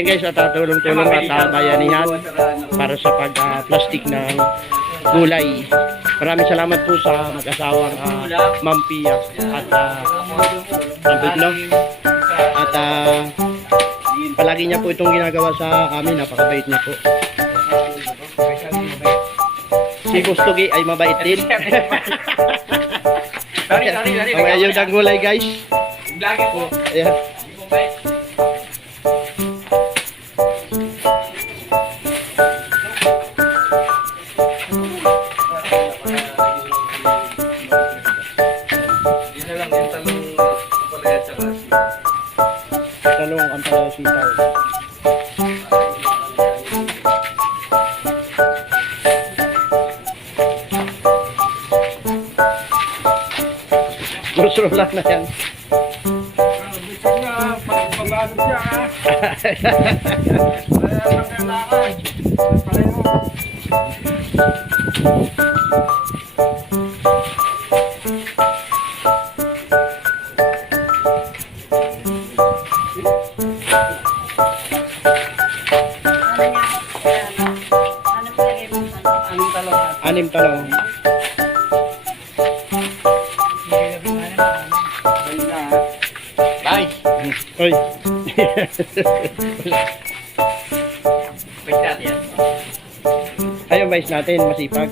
Ayun guys, at tulong-tulong at bayanihan para sa pag-plastic ng gulay. Maraming salamat po sa mag-asawang Ma'am Pia at at palagi niya po itong ginagawa sa amin. Napakabait niya po. Si Gustogi ay mabait din. Ang ayaw ng gulay guys. Ayan. Talong ang pala sitaw. Gusto lang na yan. Anim talong. Bye. Oy. Ayun, mais natin, masipag.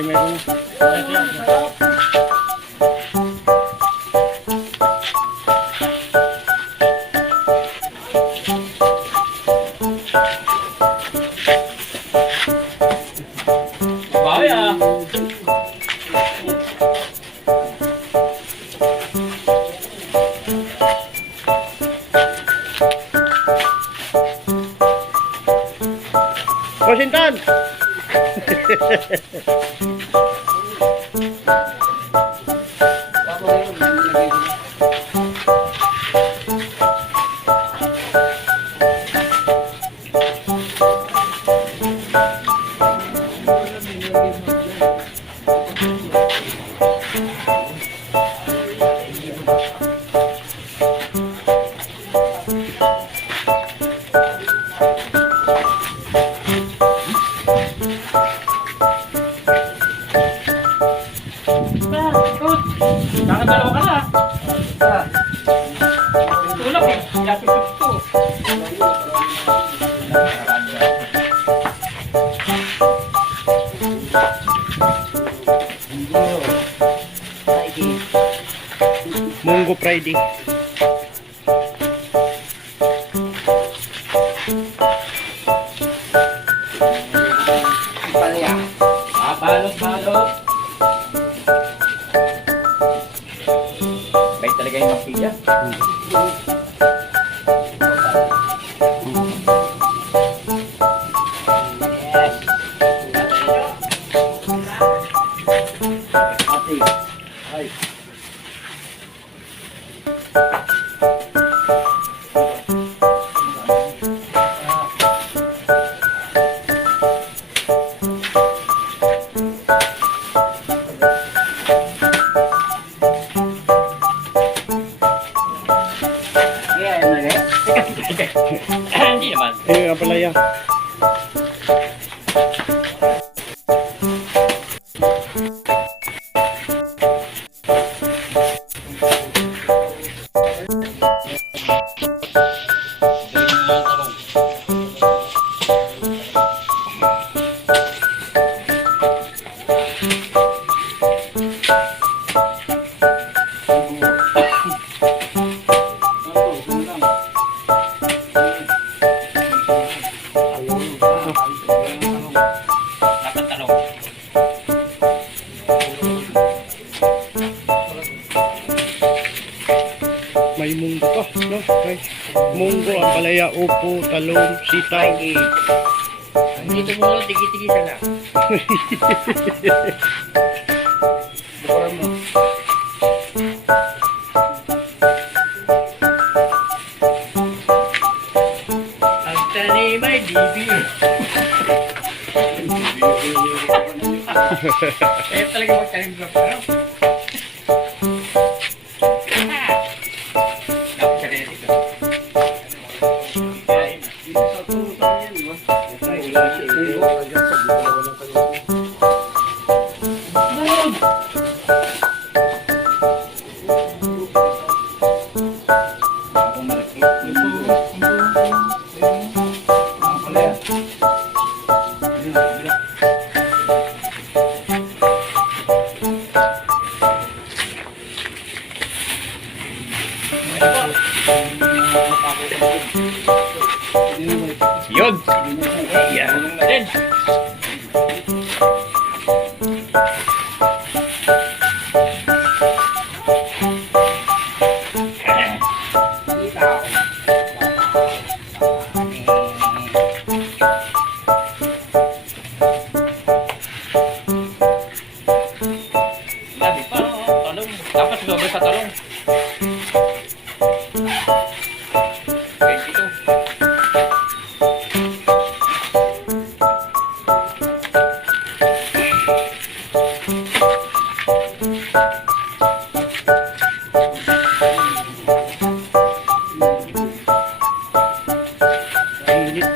Ay, meron. Baya. Kosintan! Nakadalawa ka na. Tulak eh. Lapit ito. Munggo Friday. Balot. Baik talaga yung makilya. Hindi naman. Ayun nga pala yan. ampalaya, upo, talong, sitaw. Dito muna, tigi-tigi ka na. Bukuran mo. Ang tanim ay bibig. Eh, talaga magtanim ka pa. Yun! Yan. Labi pa, talong. Dapat sobre sa talong. Ito. Init.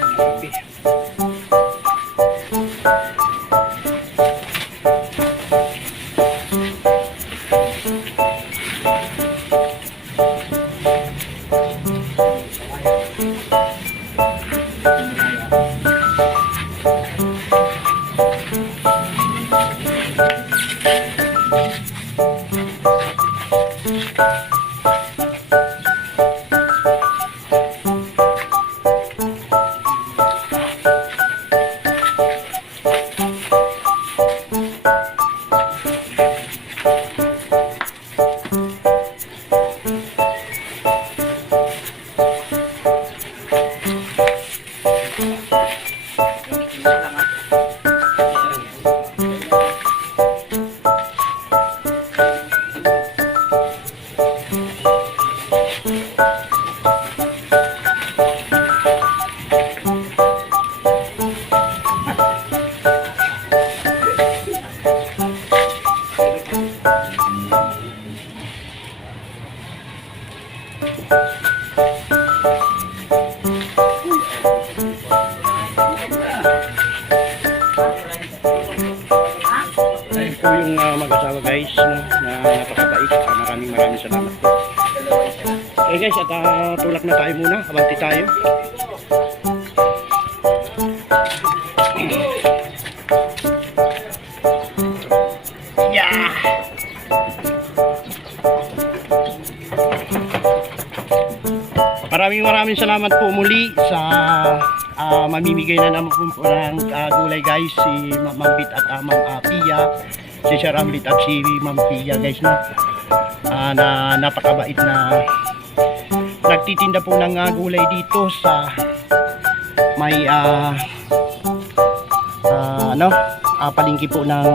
Ayun po yung mag-asawa guys, no, na napakabait. Maraming salamat po. Okay guys, at tulak na tayo muna. Abanti tayo. Yeah! Maraming salamat po muli sa mamimigay na naman po ng gulay guys, si Ma'am Bit at Ma'am Pia, si Sir Amlit at si Ma'am Pia guys, no? Na napakabait na nagtitinda po ng gulay dito sa may palengke po ng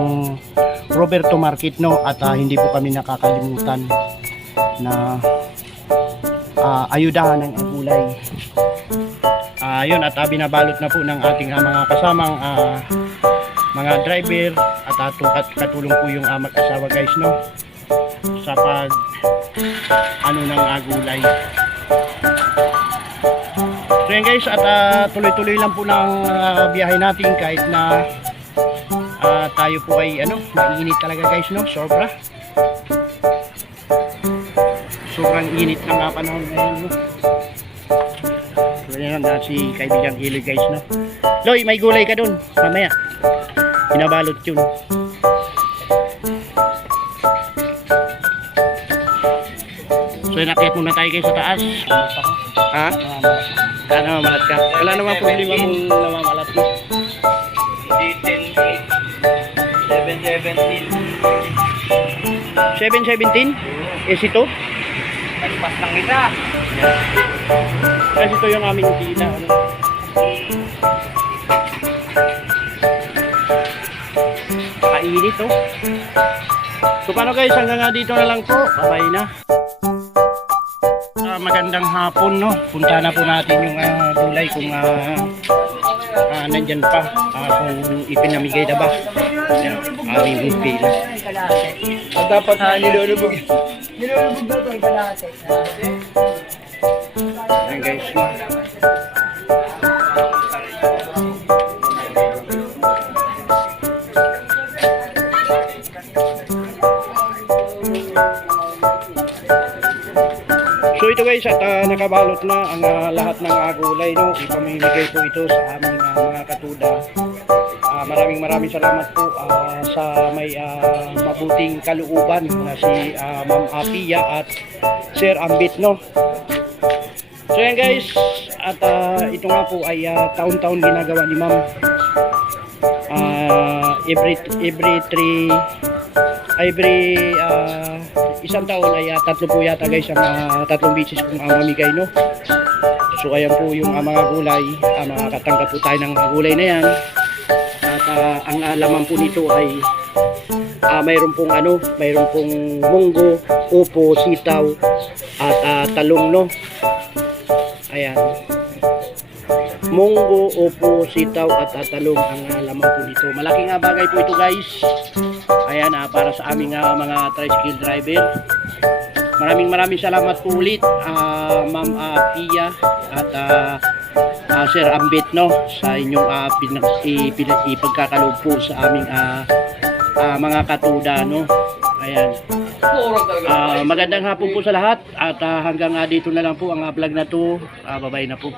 Roberto Market, no? At hindi po kami nakakalimutan na ayudahan ng gulay. Yun, at binabalot na po ng ating mga kasamang mga driver at katulong po yung mag-asawa guys, no, sa pag ng gulay. So yan guys, at tuloy-tuloy lang po ng biyahe natin kahit na tayo po ay mainit talaga guys, no, sobrang init ng panahon ngayon, no. So yan na si kaibigang Iloy guys, no. Loy, may gulay ka dun mamaya, binabalot yun. So inakyat muna tayo guys sa taas. Ha? Namamalat ka? Wala namang problema mong namamalat mo. 717? Is ito? Nagpas lang kita. Kasi ito yung aming pila. Ano? Kainit oh. So paano guys, hanggang nga dito na lang po. Bye na. Magandang hapon no. Punta na po natin yung gulay kung nandyan pa. Kung ipinamigay na ba. Yan, aming pila. At dapat nilulubog. Nilulubog daw ito, kalahati. Yan guys no. So ito guys at nakabalot na ang lahat ng gulay no. Ipamimigay po ito sa aming mga katuda. Maraming salamat po sa may mabuting kalooban na si Ma'am Apia at Sir Ambit no. So yan guys at ito nga po ay taon-taon ginagawa ni Ma'am. Every isang taon ay tatlo po yata guys ang tatlong beses kung mamigay no. So ayan po yung mga gulay, makakatanggap po tayo ng gulay na yan. At ang laman po nito ay mayroon pong munggo, upo, sitaw at talong no. Ayan. Munggo, upo, sitaw at talong ang laman po nito. Malaking bagay po ito guys. Ayan, para sa aming mga tricycle driver. Maraming salamat po ulit Ma'am Pia at Sir Ambit no sa inyong ipagkakaloob po sa aming mga katuda no. Ayan. Magandang hapon po sa lahat at hanggang dito na lang po ang vlog na to. Bye-bye na po.